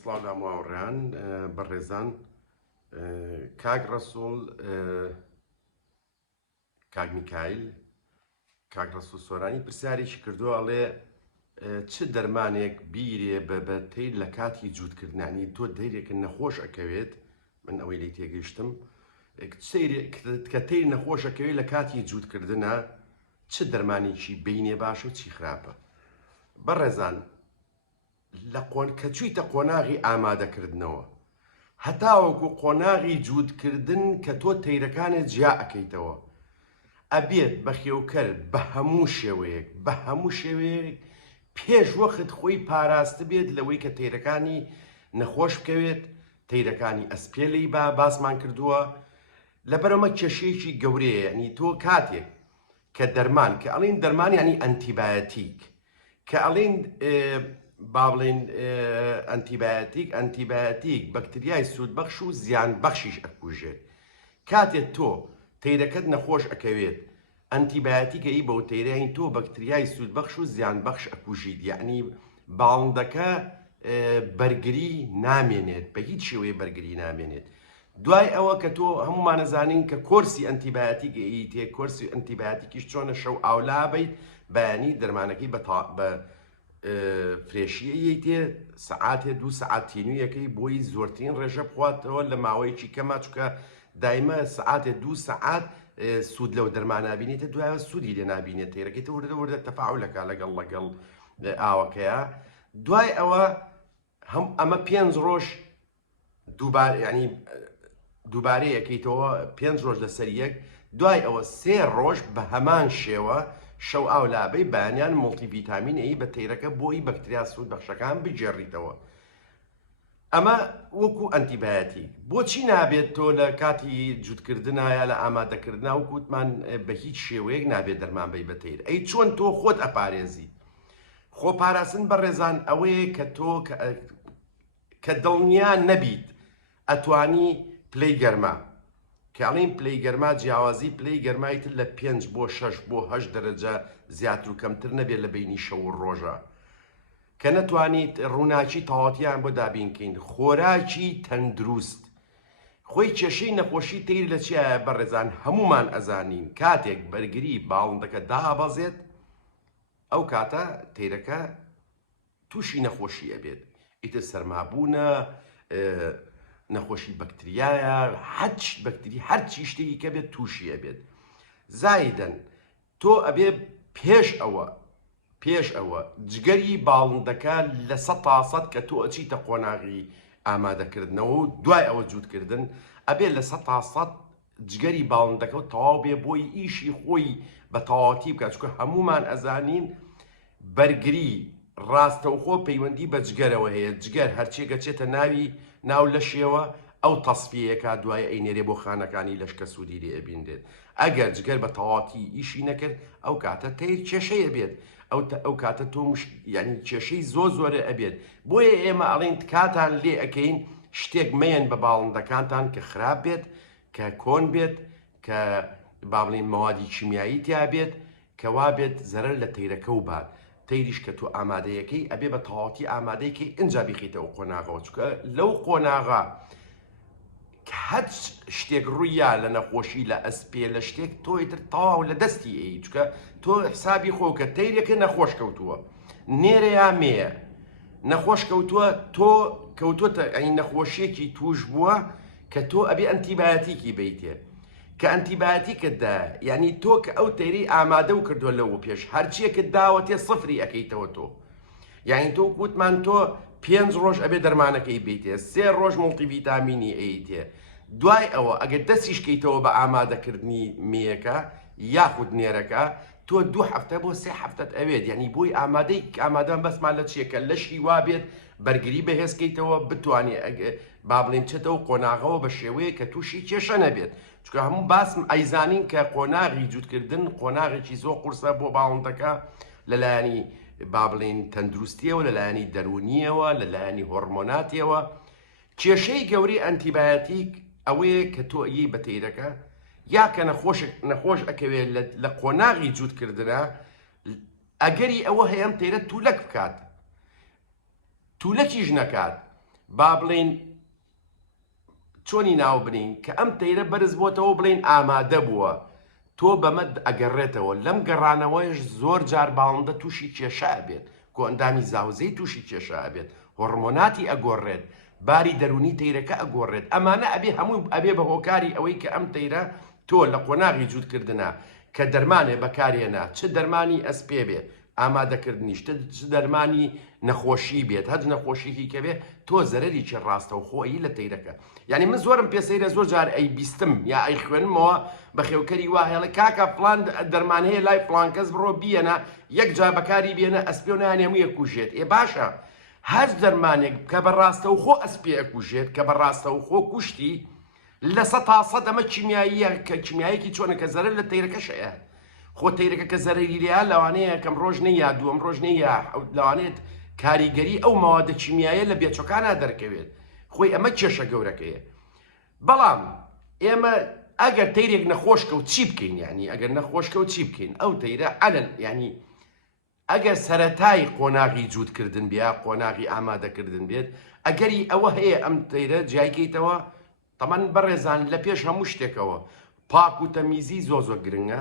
سڵاو داماوەڕێیان بەڕێزان کاک ڕەسوڵ کاک میکایل کاک ڕەسوڵ سۆرانی پرسیارێکی کردووە ئەڵێ چ دەرمانێک بیرێ بە تەیر لە کاتی جووتکردنانی تۆ دەیرێکە نەخۆش ئەکەوێت من ئەوەی لی تێگەیشتم کە تەیر نەخۆش ئەکەوێت لە کاتی جووتکردنە چ دەرمانێکی بینێ باش و چی خراپە بەڕێزان کە چوویتە قۆناغی ئامادەکردنەوە هەتاوەکو قۆناغی جووتکردن کە تۆ تەیرەکانت جیا ئەەکەیتەوە ئەبێت بە خێوکەر بە هەموو شێوەیەک پێش وەخت خۆی پاراستە بێت لەوەی کە تەیرەکانی نەخۆش بکەوێت تەیرەکانی ئەسپێلەی باسمان کردووە لەبەرەوە کێشەیەکی گەورەیە ینی تۆ کاتێک کە دەرمان کە ئەڵێن دەرمان ینی ئەنتیبایۆتیک کە ئەڵێن با بڵێن ئەنتیبایۆتیک بەکتریای سوودبەخش و زیانبەخشیش ئەکوژێت کاتێک تۆ تەیرەکەت نەخۆش ئەکەوێت ئەنتیبایۆتیکەی بەو تەیرەین تۆ بەکتریای سوودبەخش و زیانبەخش ئەکوژیت یعنی باڵندەکە بەرگری نامێنێت بە هیچ شێوەیە بەرگری نامێنێت دوای ئەوە کە تۆ هەمومان نەزانین کە کۆرسی ئەنتیبایۆتیکی تێ کۆرسی ئەنتیبایۆتیکیش چۆنە شەو ئاولا بیت بەیانی دەرمانەکەی بە فرێشیەیە تێ سەعاتێ 2 سەعات تینوویەکەی بۆی زۆرترین ڕێژە بخواتەوە لە ماوەیەکی کەما چکە دایمە سەعاتێ 2 سەعات سوود لەو دەرمان نبینێتە دوایە سوودی لێ نبینێت تێرەکەیتە وردە تەفاعولەکە لەگەڵ ئاوەکەیە دوای ئەوە ئەمە 5 ڕۆژ ینی دووبارەیەکەیتەوە 5 ڕۆژ لەسەر یەک دوای ئەوە 3 ڕۆژ بە هەمان شێوە شەو ئاولابەی بەیانیان مڵتیڤیتامینەی بە تەیرەکە بۆی بەکتریا سوودبەخشەکان بجێڕیتەوە ئەمە وەکو ئەنتیبایۆتیک بۆچی نابێت تۆ لە کاتی جووتکردنایە لە ئامادەکردنا وکوتمان بە هیچ شێوەیەک نابێت دەرمان بی بە تەیر ئەی چۆن تۆ خۆت ئەپارێزی خۆ پاراستن بەڕێزان ئەوەیە کە تۆ کە دڵنیا نەبیت ئەتوانی پلەی گەرما کاڵین پلەی گەرما جیاوازی پلەی گەرمایتر لە 5 بۆ 6 بۆ 8 دەرەجە زیاتر و کەمتر نەبێت لە بینی شەو و ڕۆژە کە نەتوانیت ڕووناچی تەواوەتیان بۆ دابینکەین خۆراکی تەندروست خۆی کێشەی نەخۆشی تەیر لە چیایە بەڕێزان هەمومان ئەزانین کاتێک بەرگری باڵندەکە دابەزێت ئەو کاتە تەیرەکە تووشی نەخۆشی ئەبێت ئیتر سەرمابوونە نەخۆشی بەکتریایە بەکتری هەرچی شتێکی کە بێت تووشی ئەبێت زایدەن تۆ ئەبێ پێش ئەوە جگەری باڵندەکە لە 100% کە تۆ ئەچیتە قۆناغی ئامادەکردنەوە و دوای ئەوە جووتکردن ئەبێت لە 100% جگەری باڵندەکە و تەواو بێ بۆی ئیشی خۆی بە تەواوەتی بکات چونکە هەمومان ئەزانین بەرگری ڕاستەوخۆ پەیوەندی بە جگەرەوە هەیە جگەر هەرچێکە چێتە ناو لەشێوە ئەو تەسفیەکە دوایە ئەینێرێ بۆ خانەکانی لەشکە سوودی لێ ئەبیندێت ئەگەر جگەر بە تەواوەتی ئیشی نەکرد ئەو کاتە تەیر کێشەیە بێت ئەو کاتە تۆ ینی کێشەی زۆرە ئەبێت بۆیە ئێمە ئەڵێن کاتان لێ ئەەکەین شتێک مەیەن بە باڵندەکانتان کە خراپ بێت کە کۆن بێت کە با بڵێن مەوادی کیمیایی تیا بێت کەوا بێت زەرەر لە تەیرەکە و بات تەیریش کە تۆ ئامادەیەکەی ئەبێ بە تەواوەتی ئامادەیەکەی ئەنجا بیخیتەوە قۆناغەوە چونکە لەو قۆناغا کە هەر شتێک ڕوویە لە نەخۆشی لە ئەسپێ لە شتێک تۆیتر تەواو لە دەستی ئەی چونکە تۆ حسابی خۆ کە تەیرێکە نەخۆش کەوتووە نێرەیە مێە نەخۆش کەوتووە تۆ کەوتوتە ئەین نەخۆشیێکی توش بووە کە تۆ ئەبێ ئەنتیبایۆتیکی بیتێ کە ئەنتیبایۆتیکتدا یعنی تۆ کە ئەو تەیری ئامادە و کردووە لەوە پێش هەرچیەکت داوەتێ سفری ئەەکەیتەوە تۆ یعنی تۆ گوتمان تۆ 5 ڕۆژ ئەبێ دەرمانەکەی بیتێ 3 ڕۆژ مڵتیڤیتامینی ئەیتێ دوای ئەوە ئەگەر دەستیشکەیتەوە بە ئامادەکردنی مێیەکە یاخود نێرەکە تۆ 2 هەفتە بۆ 3 هەفتەت ئەوێت یعنی بۆی ئامادەم بەسمان لە چیەکە لەشی وا بێت بەرگری بەهێزکەیتەوە بتوانێت با بڵێن چێتەوە قۆناغەوە بە شێوەیە کە تووشی کێشە نەبێت چونکە هەموو باسم ئەیزانین کە قۆناغی جووتکردن قۆناغێکی زۆر قورسە بۆ باڵندەکە لەلایەنی با بڵێن تەندروستیەوە لەلایەنی دەرونیەوە لەلایەنی هۆرمۆناتیەوە کێشەی گەوری ئەنتیبایۆتیک ئەوەیە کە تۆ ئەیی بە تەیرەکە یا کە نەخۆش ئەکەوێت لە قۆناغی جووتکردنە ئەگەری ئەوە هەیەم تەیرە توولەک بکات توولەکیش نەکات با بڵێن چۆنی ناو بنین کە ئەم تەیرە بەرز بۆتەوە بڵێن ئامادە بووە تۆ بەمە ئەگەڕێتەوە لەم گەڕانەوەش زۆر جار باڵندە تووشی کێشە بێت کۆ ئەندامی زاوزەی تووشی کێشە بێت هۆرمۆناتی ئەگۆڕێت باری دەرونی تەیرەکە ئەگۆڕێت ئەمانە ئەبێ هەموو ئەبێ بە هۆکاری ئەوەی کە ئەم تەیرە تۆ لە قۆناغی جوودکردنە کە دەرمانێ بەکارێنە چ دەرمانی ئەسپێ بێ ئامادەکردنیش چ دەرمانی نەخۆشی بێت هەج نەخۆشیکی کە بێ تۆ زەرەریی ڕاستە و خۆیی لە تەیرەکە یعنی من زۆرم پێسەیرە زۆر جار ئەی بیستم یا ئەی خوێنمەوە بە خێوکەری وایڵە کاکە فلان دەرمان هەیە لای فلان کەس بڕۆ بیەنە یەک جا بەکاری بێنە ئەسپێنیان هەموو یەکوژێت ئێ باشە هەر دەرمانێک کە بەڕاستە و خۆ ئەسپێ ئەکوژێت کە بەڕاستە و خۆ کوشتی لە 100% ئەمە کیمیاییە کە کیمیایەکی چۆنە کە زەرەر لە تەیرەکەشەیە خۆ تەیرەکە کە زەرەری لێیان لەوانەیە کەم ڕۆژ نەیە دووەم ڕۆژ نەیە لەوانێت کاریگەری ئەو ماوەدە کیمیایە لە بێچۆکانە دەرکەوێت خۆی ئەمە کێشە گەورەکەیە بەڵام ئێمە ئەگەر تەیرێک نەخۆشکە و چی بکەین ینی ئەگەر نەخۆشکە و چی بکەین ئەو تەیرە ئەلەن ینی ئەگەر سەرەتای قۆناغی جوودکردن بیا قۆناغی ئامادەکردن بێت ئەگەری ئەوە هەیە ئەم تەیرە جایکەیتەوە تەمان بەڕێزان لە پێش هەموو شتێکەوە پاک و تەمیزی زۆ گرنگە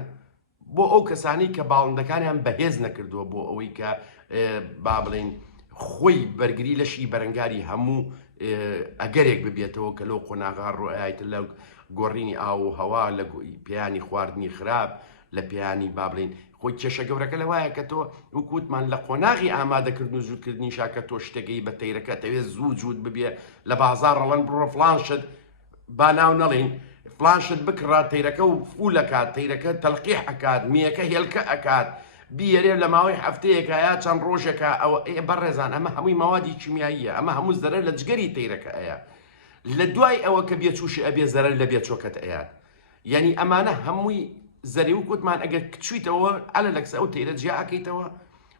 بۆ ئەو کەسانی کە باڵندەکانیان بەهێز نەکردووە بۆ ئەوەی کە با بڵێن خۆی بەرگری لەشی بەرەنگاری هەموو ئەگەرێک ببێتەوە کە لەو قۆناغا ڕۆیایتە لە گۆڕینی ئاو و هەوا لە پێیانی خواردنی خراپ لە پێیانی با بڵێن خۆی کێشە گەورەکە لەوایە کە تۆ وکووتمان لە قۆناغی ئامادەکردن و زوودکردنی شاکە تۆ شتێکی بە تەیرەکە دەوێت زوو جوود ببێ لە بازار ڕەڵەن بڕۆ فلانشت با ناو نەڵێن فلانشت بکڕات تەیرەکە و فولەکات تەیرەکە تەلقیح ئەکات میەکە هێلکە ئەکات بیەرێ لە ماوەی هەفتەیەکە یا چەند ڕۆژێکە ئەوە بەڕێزان ئەمە هەمووی ماوادی کیمیاییە ئەمە هەموو زەرەر لە جگەری تەیرەکە ئەیە لە دوای ئەوە کە بێچوشی ئەبێ زەرەر لە بێچۆکەت ئەیات یعنی ئەمانە هەمووی زەری وکوتمان ئەگەر کچویتەوە ئەلە لەکسە ئەو تەیرە جیا ئەکەیتەوە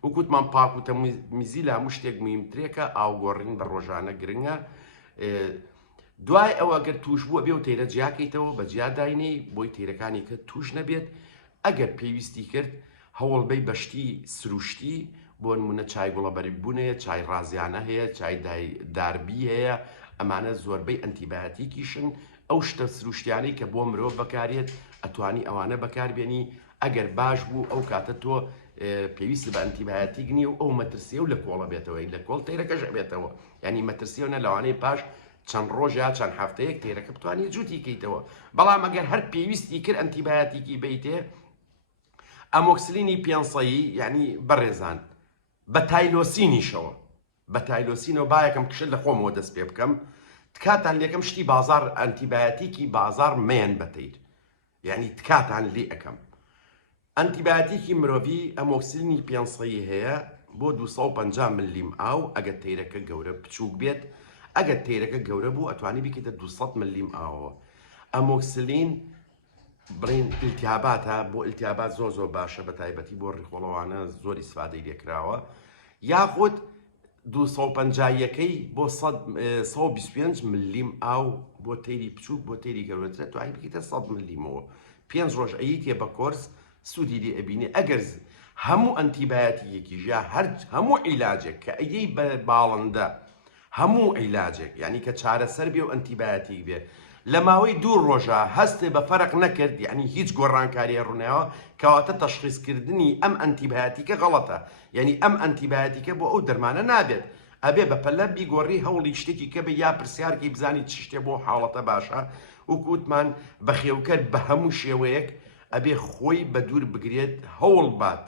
وکوتمان پاک و تەمیزی لە هەموو شتێک مهمترێکە ئاوگۆڕین بە ڕۆژانە گرنگە دوای ئەوە گەر توش بووە بێ و تەیرە جیاکەیتەوە بە جیاداینەی بۆی تەیرەکانی کە توش نەبێت ئەگەر پێویستی کرد هەوڵبەی بەشتی سروشتی بۆ نمونە چای گوڵەبەری بوونەیە چای ڕازیانە هەیە چای داربی هەیە ئەمانە زۆربەی ئەنتیبایۆتیکیشن ئەو شتە سروشتیانەی کە بۆ مرۆڤ بەکارێت ئەتوانی ئەوانە بەکاربێنی ئەگەر باش بوو ئەو کاتە تۆ پێویست بە ئەنتیبایۆتیک نیە و ئەو مەترسیە و لە کۆڵە بێتەوە لە کۆڵ تەیرەکەش بێتەوە ینی مەترسیە نە لەوانەیە پاش چەند ڕۆژ یا چەند هەفتەیەک تێرەکە بتوانێت جووتی کەیتەوە بەڵام ئەگەر هەر پێویستی کرد ئەنتیبایۆتیکی بیتێ ئەمۆکسلینی پێنسەیی یعنی بەڕێزان بە تایلۆسینیشەوە بە تایلۆسینەوە باەکەم کشت لە خۆمەوە دەست پێ بکەم تکاتان لێکم شتی بازار ئەنتیبایۆتیکی بازار مێن بەتەیر یعنی تکاتان لێ ئەەکەم ئەنتیبایۆتیکی مرۆڤی ئەمۆکسلینی پێنسەیی هەیە بۆ 250 ملیم ئاو ئەگەر تەیرەکە گەورە بچووک بێت ئەگەر تەیرەکە گەورە بوو ئەتوانی بکەیتە 200 ملیم ئاوەوە ئەمۆکسلین بڵێن ئیلتیاباتە بۆ ئیلتیابات زۆر باشە بە تایبەتی بۆ ڕیخۆڵەوانە زۆر ئیسفادەی لێکراوە یاخود 250یەکەی بۆ 125 ملیم ئاو بۆ تەیری بچووک بۆ تەیری گەورەترە توانی بکەیتە 100 ملیمەوە 5 ڕۆژ ئەیتێ بە کۆرس سوودی لێ ئەبینێ ئەگەر هەموو ئەنتیبایۆتیەکی ژیا هەموو عیلاجێک کە ئەیەی بە باڵندە هەموو عیلاجێک یعنی کە چارەسەر بێ و ئەنتیبایۆتیک بێ لە ماوەی 2 ڕۆژە هەستێ بە فەرق نەکرد یعنی هیچ گۆڕانکاریە ڕوونەوە کەواتە تەشخیصکردنی ئەم ئەنتیبایۆتیکە غەڵەتە یعنی ئەم ئەنتیبایۆتیکە بۆ ئەو دەرمانە نابێت ئەبێ بە پەلە بیگۆڕی هەوڵی شتێکی کە بە یا پرسیارکی بزانی چ شتێ بۆ حاڵەتە باشە وکوتمان بە خێوکەت بە هەموو شێوەیەک ئەبێ خۆی بە دوور بگرێت هەوڵ بات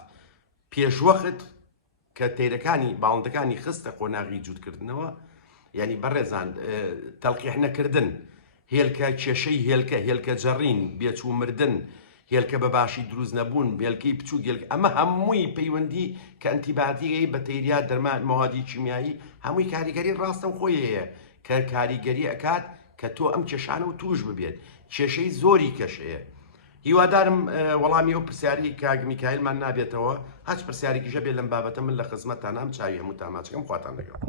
پێشوەخت کە تەیرەکانی باڵندەکانی خستە قۆناغی جوودکردنەوە یعنی بەڕێزان تەلقیح نەکردن هێلکە کێشەی هێلکە جەڕین بێچوو مردن هێلکە بەباشی دروست نەبوون هێلکەی بچوو هێلکە ئەمە هەمووی پەیوەندی کە ئەنتیبایۆتیکەی بە تەیریا دەرمان مەوادی کیمیایی هەمووی کاریگەری ڕاستە و خۆی هەیە کە کاریگەری ئەکات کە تۆ ئەم کێشانە و توش ببێت کێشەی زۆری کەشەیە هیوادارم وەڵامی ئەو پرسیاری کاک میکایلمان نابێتەوە هەچ پرسیارێکیشە بێت لەم بابەتە من لە خزمەتتان ئەم چاوی هەموو تاماچەکەم خواتان لەگەڵ